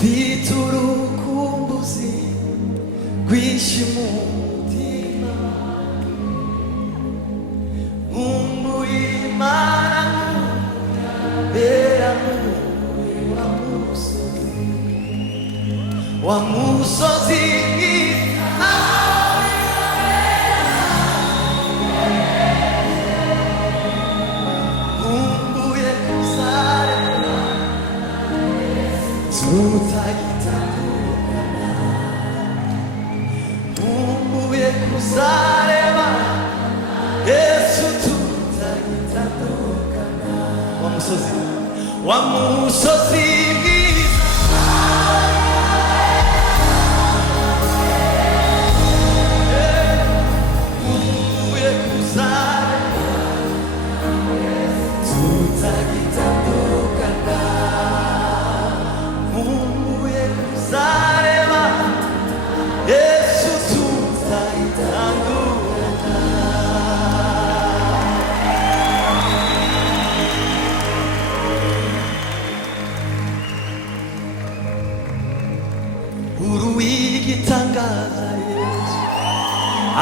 Viturukumbuzi Guishimutima Mungu imana Bea Mungu wa musozi Munguye kusarema tutagitandukana Munguye kusarema Yesu tutagitandukana wa musozi Uruigitangaza Yesu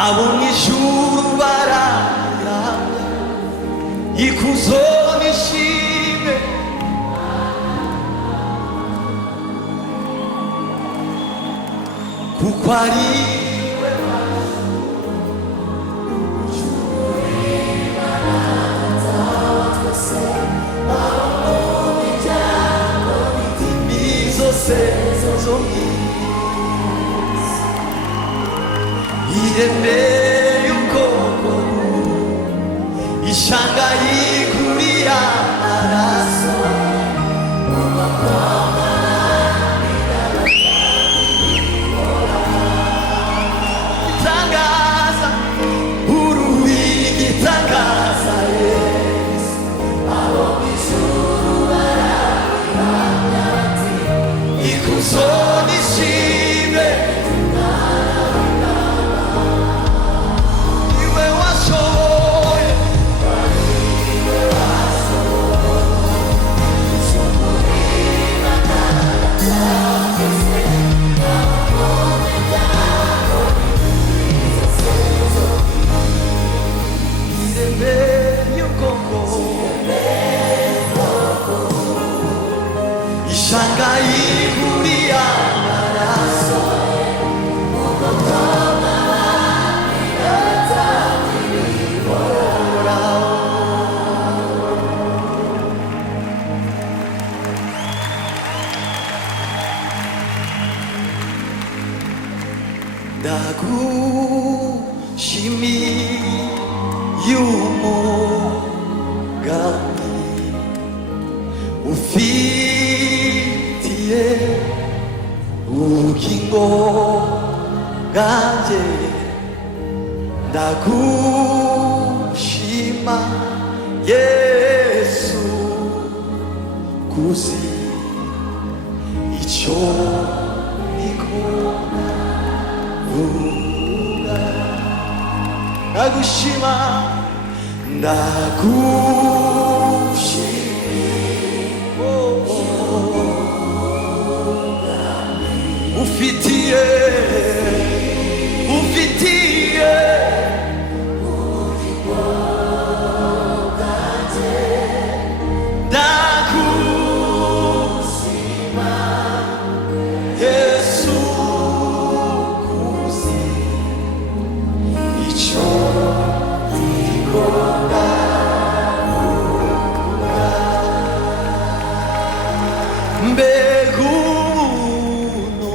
abo mw'ijuru bararamya ikuzo n'ishimwe kuko ari we iremeye ubwoko ishanga yikuriya amaraso itangaza uruwigitangaza Yesu abo mw'ijuru bararamya bati ikuzo n'ishimwe ishanga yikuriya amaraso ndagushimiye umugambi ufitiye ubugingo bwanjye ndagushima Yesu kuzi icyo nikora vuga ndagushima ufitiye ubugingo bwanjye ndagushima Yesu kuzi icyo nikora mbega ubuntu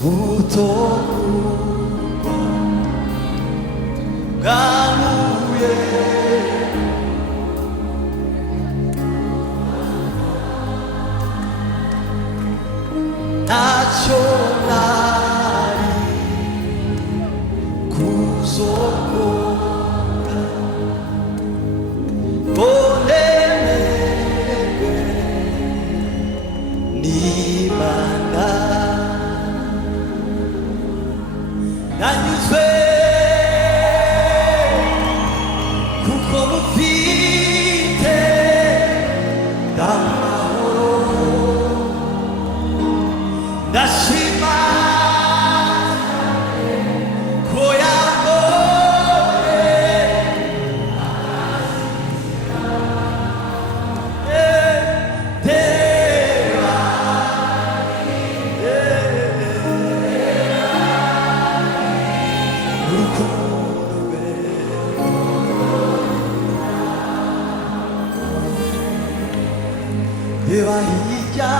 butorwa bwanguye ntacyo nari kuzokora bonemerwe n'Imana nanyuzwe kuko mufite amahoro hirya